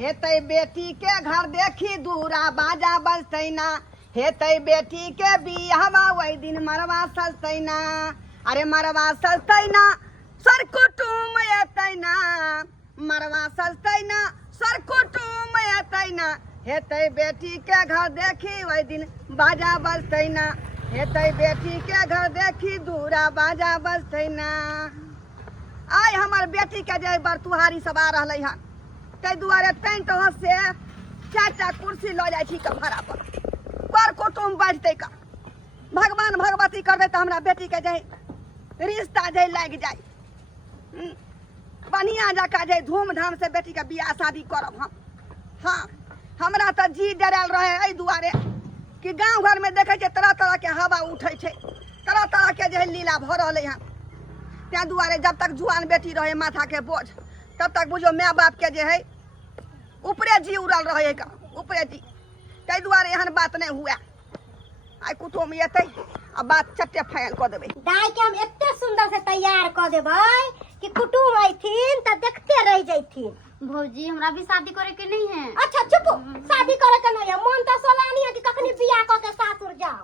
हेतै बेटी के घर देखी दूरा बाजा बजतै ना, हेतै बेटी के बियाहवा वही दिन मरवा सजतै ना। अरे मरवा सजतै ना सर कुटुम एतै ना, मरवा सजतै ना सर कुटुम एतै ना। हेतै बेटी के घर देखी वही दिन बाजा बजतै ना, हेतै बेटी के घर देखी दूरा बाजा बजतै ना। आइ हमर बेटी के जे बरतुहारी सब आ रहलै हन, ताहि दुआरे टेंट हाउस से 4टा कुर्सी लऽ जाइ छी के भाड़ा पर। कर कुटुम बैठतै का, भगवान भगवती करबै तऽ हमरा बेटी के जे रिश्ता जे लागि जाय, बढ़िया जकाँ जे धूमधाम से बेटी के बियाह शादी करब हम। हाँ, हमरा तऽ जी डरायल रहे एहि दुआरे कि गाँव घर में देखे तरह तरह के हवा उठे छै, तरह तरह के जे लीला भऽ रहलै हन। तै दुआरे जब तक जुआन बेटी रहे माथा के बोझ, तब तक बुझो माय बाप के जे है ऊपरे जी उड़ल रहे का, ऊपरे जी। ताहि दुआरे एहन बात नहीं हुए। आई कुटुम एतै आ बात चट्टे फाइल कऽ देबै। दाई के हम एते सुंदर से तैयार कऽ देबै कि कुटुम अइथिन त देखते रह जइथिन। भौजी हमरा भी शादी करे के नहीं है। अच्छा चुप, शादी करे के नहीं है। मन तो सोलानी है कि कखनी बियाह क के सासुर जाओ,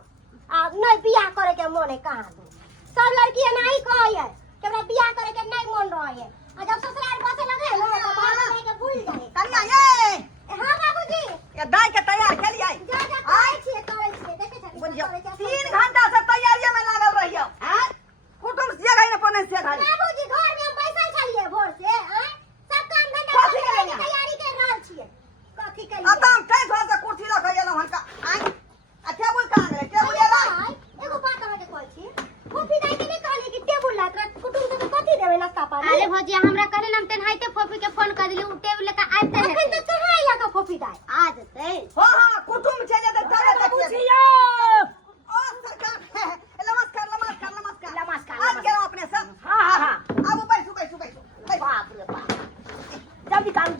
आ नहीं बियाह करे के मन है। कहां सब लड़की नहीं कहे है कि हमरा बियाह करे के नहीं मन रहे है, आ जब ससुराल बसे लगे ना तो बाहर रह के भूल जाए। कनिया ये हां बाबूजी, ये दाई के तैयार केलियै। जा जा करे छिए देखे छथि। बुझियो 3 घंटा से तैयारी में लागल रहियो। हां, कुटुम से गई न पने से घाई। बाबूजी घर में हम बैसल छलिए भोर से, हैं सब काम धंधा कथी के लिए तैयारी कर रहल छिए। कथी के लिए? आता हम टेंट हाउस से कुर्सी लऽ के एलौ हन का। आई आ टेबुल कहां गेलै? टेबुल एला। एगो बात अहाँ के कहै छी, फोफी दाई के नहीं कहली कि टेबुल ला तोरा कुटुम के कथी देबै नाश्ता पानी? अरे भौजी हमरा कहले हम तेनाहिते फोफी के फोन कर दिली, उ टेबल लेके आइते है। अखन त कहां आइला का फोफी दाई आ जतै। हां हां, कुटुम छै जे तबे तक बुझियो। ओ सरकार, नमस्कार नमस्कार नमस्कार नमस्कार, आज गेलौ अपने सब। हां हां हां, आबू बैसू बैसू बैसू। बाप रे बाप,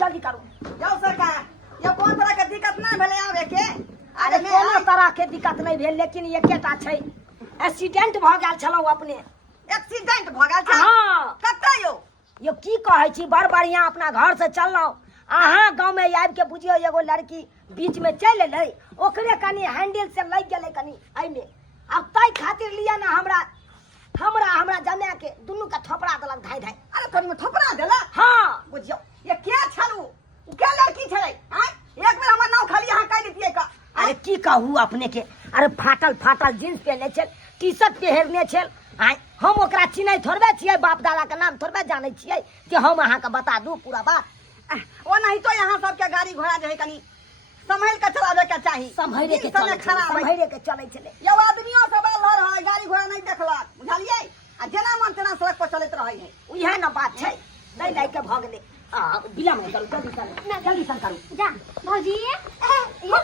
जल्दी करू। जाओ सरकार, ये कौन तरह के दिक्कत ना भेले आवे के? अरे कोनो तरह के दिक्कत नहीं भेल, लेकिन एकेटा छै, एक्सीडेंट भ गेल छलौ अपने। एक्सीडेंट भ गेल छै? हां, कतय यो की कहै छी, बड़ बढ़िया अपना घर से चललौ, अहाँ गांव में आबि के बुझियो एगो लड़की बीच में चल एलै, ओकरे कनी हैंडल से लग गेलै कनी एमे। अब तै खातिर लिया ना हमरा जमे के दुनू के थोपड़ा देलक धाय धाय। अरे तोरी में थोपड़ा देला? हां, बुझियो ये क्या छलू, क्या लड़की छलै? हैं, एक बेर हमर नाम खाली अहाँ कह दितियै का। अरे की कहू अपने के, अरे फाटल जींस पहने छल, टी शर्ट पहरने छल। आय हम ओकरा चिन्है थोड़बे छियै, बाप दादा के नाम थोड़बे जानै छियै कि हम अहाँ के बता दू पूरा बात। ओ नहीं तो यहाँ सबके गाड़ी घोड़ा जे है कनी संभल के चलावे के चाहिए, संभैरे के समय खराब है। चलै छलै। यो आदमियों सब आल रहा है, गाड़ी घोड़ा नहीं देखलक, बुझलियै? आ जेना मन तेना सड़क पर चलैत रहै है। उहे न बात छै, नहीं लाइक के भ गेलै। बिलम नहीं करू, जल्दी करू जा भौजी अरे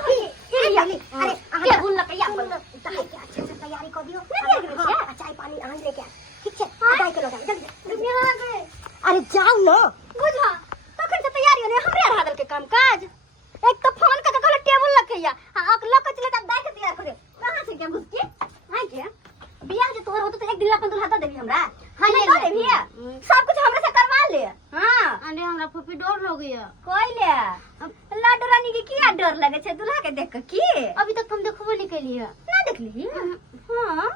के बुन लकैया तहाई के अच्छे से तैयारी कर दियो। हां, चाय पानी अहाँ लेके आ, ठीक छै? दाई के लगा जल्दी। अरे जाओ न, बुझा तखन से तैयारी होने हमरे आधार के काम काज। एक तो फोन करके कहले टेबल लकैया, हां अक लक चले तब दाई के तैयार करे। कहां से के बुझके हां के बियाह जे तोहर होतो तो एक दिन अपन दुल्हा देबी हमरा। हां नहीं दे देबी, सब कुछ हमरे से करवा ले। हां, अरे हमरा फूफी डर लगैया। कोई ले लाडो रानी के किया डर लगे छै दुल्हा के देख के? की अभी तक हम देखबो नहीं केलिए। ना देखली? हां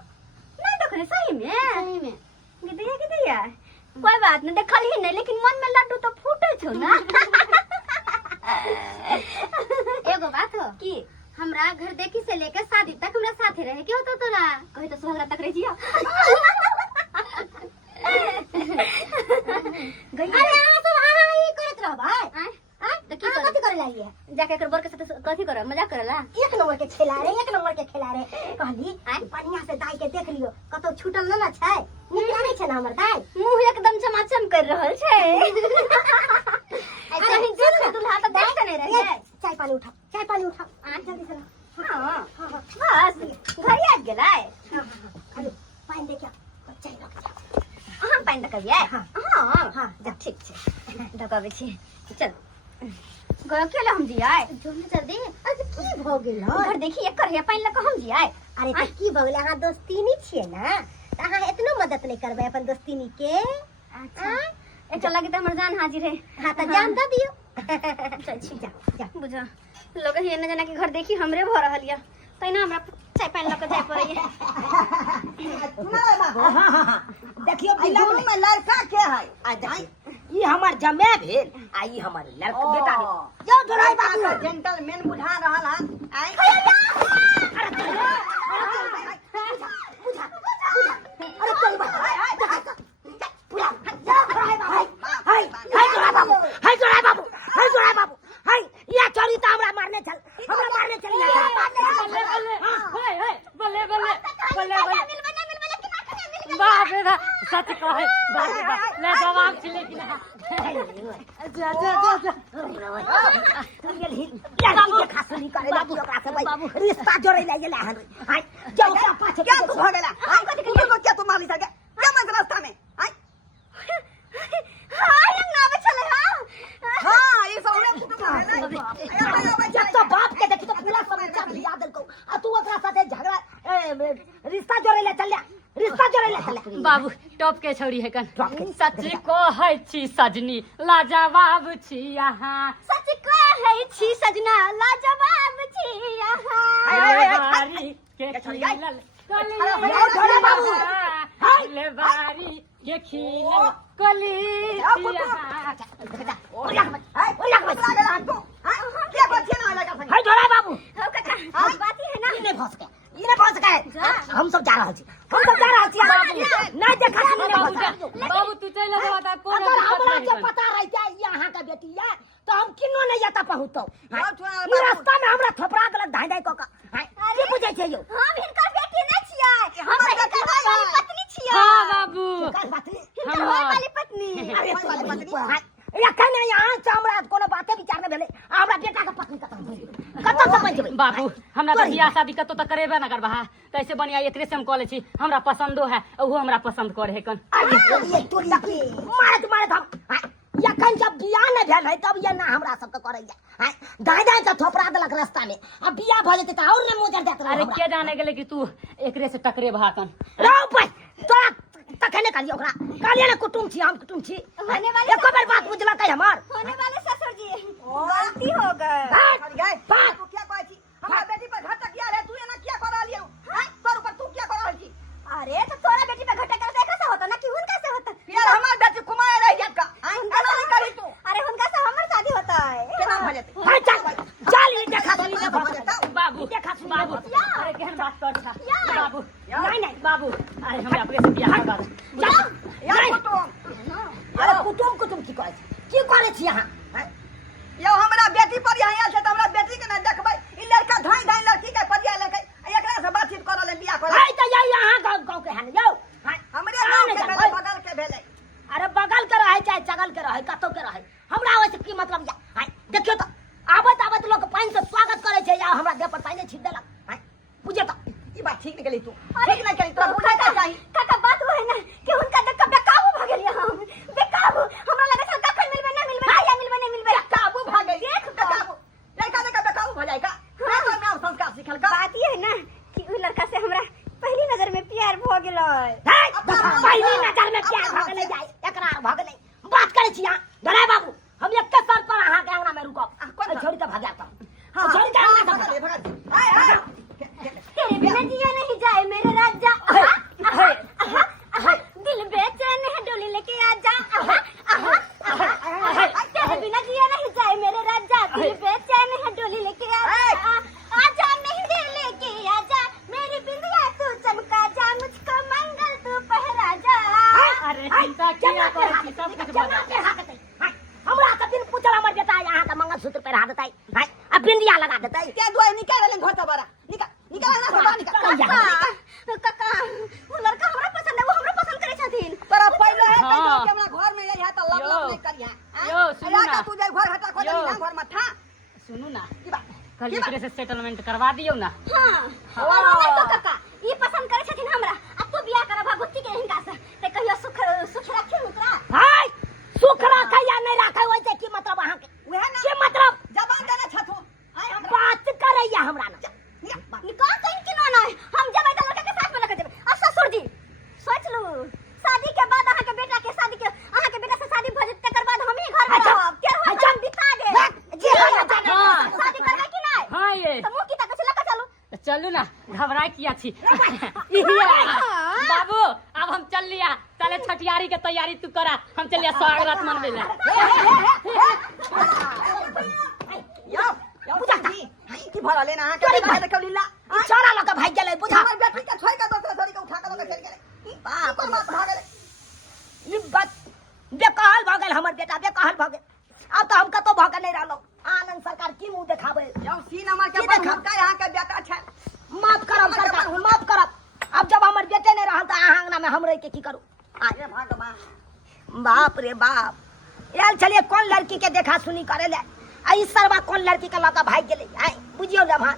ना देखले सही में गिदिया कोई बात नहीं, देखल ही नहीं, लेकिन मन में लड्डू तो फूटे छो ना। एगो बात हो की, हमरा घर देखी से लेके शादी तक हमरा साथे रहे के होतो तोरा, कहि तो सुहागरा तक रह जिया। अरे अहाँ सब ही करत रहबै। तो की कथि करे लागिए? जाके एकर बर के साथ कथि करे, मजाक करेला? एक नंबर के खेला रे कहली बढ़िया से दाई के देख लियो, कतो छूटल न छै। नीक लागे छै ना हमर दाई? मुंह एकदम चमाचम कर रहल छै। ऐसा ही देख दुल्हा तो देख नहीं रहे। चाय पानी उठाओ जल्दी से। हां बस घर आ गेलै। अरे पानी देखिया, चाय रख जा। अहाँ पानी दकबिए? हां जा ठीक छै, दकबै छी। चल अकेले हम जियाए जल्दी। अरे की भ गेल? घर देखी एकर है पानी लक हम जियाए। अरे त की भ गेल? अहाँ दोस्तीनी छिए ना, त अहाँ एतनो मदद नहीं करबै अपन दोस्तीनी के? अच्छा एक लगे त हमर जान हाजिर है। हां त जान द दियो। जा जा बुझा लोग ये न जाना कि घर देखी हमरे भ रहल या तै ना हमरा चाय पानी लके जाय पड़ै सुना रे बाबू हाँ हाँ हाँ देखियो बिल्ला दोनों में लड़का के है आ देखी ई हमार जमे भेल आ ई हमार लड़का बेटा भेल जो ढोलाई बाबू जेंटलमैन बुझा रहल है आई अरे चल बा पूरा जा ढोलाई बाबू हाय हाय ढोलाई बाबू हाय ढोलाई बाबू हाय ये चोरी तो हमरा मारने चल चली बल्ले बल्ले बल्ले बल्ले बाप रे सच कहे बाप रे ले जवाब छिले कि ना जा जा जा बाबू रिश्ता जोड़े ले गेला हन हाय क्या पाछे क्या तू हो गेला तुमको क्या तुम माली सके क्या मन रास्ता में आई हां ये ना बे चले हां ये सब हम कुटुंब है जब तो बाप के देखी तो पूरा समाचार भिया देल को आ तू ओकरा साथे झगड़ा रिश्ता जोड़े ले चल रिश्ता जोड़े ले चल बाबू टॉप के छोड़ी है कन टॉप के। सच कहै छी सजनी लाजवाब छी अहाँ सच कहै छी सजना लाजवाब छी बारी के खिलल ढोला बाबू। ले बारी के खिलल कली क्या बच्चे ना लगा हाय ढोला बाबू हो काका बात ही है ना इने भस गए हम सब जा रहल छी नहीं देखा बाबू तू चल जा बता कौन अगर हमरा के पता रहता यहाँ का बेटी है तो हम किनो नहीं जाता पहुंचतो ये रास्ता में हमरा थपड़ा गलत धाई धाई क की बुझै छै यो हम हिनकर बेटी नहीं छियै हम हिनकर वाली पत्नी छियै हां बाबू काल बात नहीं हिनकर वाली पत्नी अरे तू पत्नी या कने यहाँ से हमरा कोनो बाते विचार न भेले हमरा बेटा का पत्नी कतौ समझ जेबै बाबू हमरा तो बियाह शादी कतो त करेबे न करबा तैसे बढ़िया एकरे से हम कॉलेज छी हमरा पसंदो है ओहो हमरा पसंद करे है कन ये तो लकी मारत हम या कन जब बियाह न भेल है तब ये ना हमरा सब के करैया दाई दाई से थोपड़ा देलक रास्ता में अब बियाह भ जेते त और न मोजर देत अरे के जाने गेले कि तू एकरे से टकरे भाकन रहो भाई तोरा तखने काली ओकरा कालिया ने कुटुम छी हम कुटुम छी होने वाले एक बार बात बुझला कई हमार होने वाले ससुर जी गलती हो गए तू क्या कहै छी हमरा बेटी पर घाटा किया रे तू एना क्या करा लियो तोर ऊपर तू क्या करा छी अरे तो तोरा बेटी पे घटा कर देखा से होता ना कि हुनका से होता यार हमार बेटी कुमार रह जात का हुनका से नहीं करी तू अरे हुनका से हमर शादी होता है केना भ जेते हाय चल ये देखा सुनी ना बाबू देखा सुनी बाबू बाबू अरे केहन बात कर छा या। बाबू नहीं नहीं बाबू अरे हमरा अपने से बियाह करबा दे। यार नहीं। कुटुम अरे कुटुम की करे छी यहाँ यो हमरा बेटी पर यहाँ आयल छै त हमरा बेटी के न देखबै ई लड़का धाई धाई लड़की के परिया लेकै एकरा से बातचीत करले बियाह कर हाय तो यहाँ गाँव के हन यो हमरे गांव के भेलै बगल के भेलै अरे बगल के रहे चाहे जगल के रहे कतौ के रहे हमरा वैसे की मतलब या हाय देखियो तो आबत लोग पानी से स्वागत करे छै या हमरा देह पर पानी छीट देलक हाय बुझे तो ई बात ठीक निकली तू ठीक नहीं करी तोरा बुझा का चाही काका बात वो है ना कि उनका देख के बेकाबू भ गेलिए हम बेकाबू हमरा लगे छै कखन मिलबे ना मिलबे या मिलबे नहीं मिलबे काबू भाग गई देख काबू लड़का ने का काबू भ जाएगा हां तो नाम संस्कार सिखल का बात ये है ना कि उ लड़का से हमरा पहली नजर में प्यार भ गेलै पहली नजर में क्या भगले जाए एकरा भगले बात करे छी यहाँ धराय बाबू हम एक के सर पर अहाँ के अंगना में रुकब छोड़ी के भागा तब हां छोड़ी के अंगना में भगा भगा हाय हाय तेरे बिना जिया नहीं जाए मेरे राजा दिल बेचैन है डोली लेके आजा तेरे बिना जिया नहीं जाए मेरे राजा दिल बेचैन है डोली लेके आजा आजा मेहंदी लेके आजा मेरी बिंदिया तू चमका जा मुझको मंगल तू पहरा जा अरे चिंता किया करे छी सब कुछ बता हमरा सब दिन पूछल हमर बेटा यहाँ का मंगलसूत्र पहरा देतै हाय अब बिंदिया लगा देतै क्या दुआ निकाल ले घर से बाहर निकाल ना बाहर निकाल काका वो लड़का हमरा पसंद है वो हमरा पसंद करे छथिन तोरा पहले है हाँ। कि हमरा घर में यही त लग यो। नहीं करिया यो, सुनू ना। तू जे घर हटा खोल यो। ना घर में था सुनू ना की बात कल एकरे से सेटलमेंट करवा दियो ना हां और नहीं तो काका ई पसंद करे छथिन हमरा अब तू बियाह कर भगवती के हिनका से ते कहियो सुख रखी उतरा हाय सुख रखै या नहीं रखै वैसे की मतलब अहाँ के वह ना की मतलब जबान देना छथु आय हम बात करैया हमरा ना निकाल कहीं कि ना हम जब ऐसा लड़का के साथ में लेके जेबे अब ससुर जी सोच लो शादी के बाद अहाँ के बेटा के शादी के अहाँ के बेटा से शादी भ जेते तकर बाद हम ही घर में रहब तेर हम बिता दे तो मुंह की तक से लगा चलो चलू ना घबराए किया छी बाबू अब हम चल लिया चले छठियारी के तैयारी तू करा हम चलिया स्वागत मनबे ला यो बुझा जी की भरा लेना हां के भाई के लीला चोरा लगा भाग गेलै बुझा हमर बेटी के छोड़ के दोसर छोड़ी के उठा के चल गेलै बाप रे बाप भाग गेलै ई बात बेकहाल भ गेल हमर बेटा बेकहाल भ गेल अब तो हम कतो भागे नहीं रहलो आनंद सरकार की मुंह देखाबे यो सी नंबर के की पर देखा? हम का यहां के बेटा छै माफ करब सरकार माफ करब अब जब हमर बेटे नहीं रहल त अहाँ अंगना में हम रह के की करू अरे भगवान बाप रे बाप यार चलिए कौन लड़की के देखा सुनी करे ले आई सरवा कौन लड़की के लगा भाग गेले आई बुझियो जब हां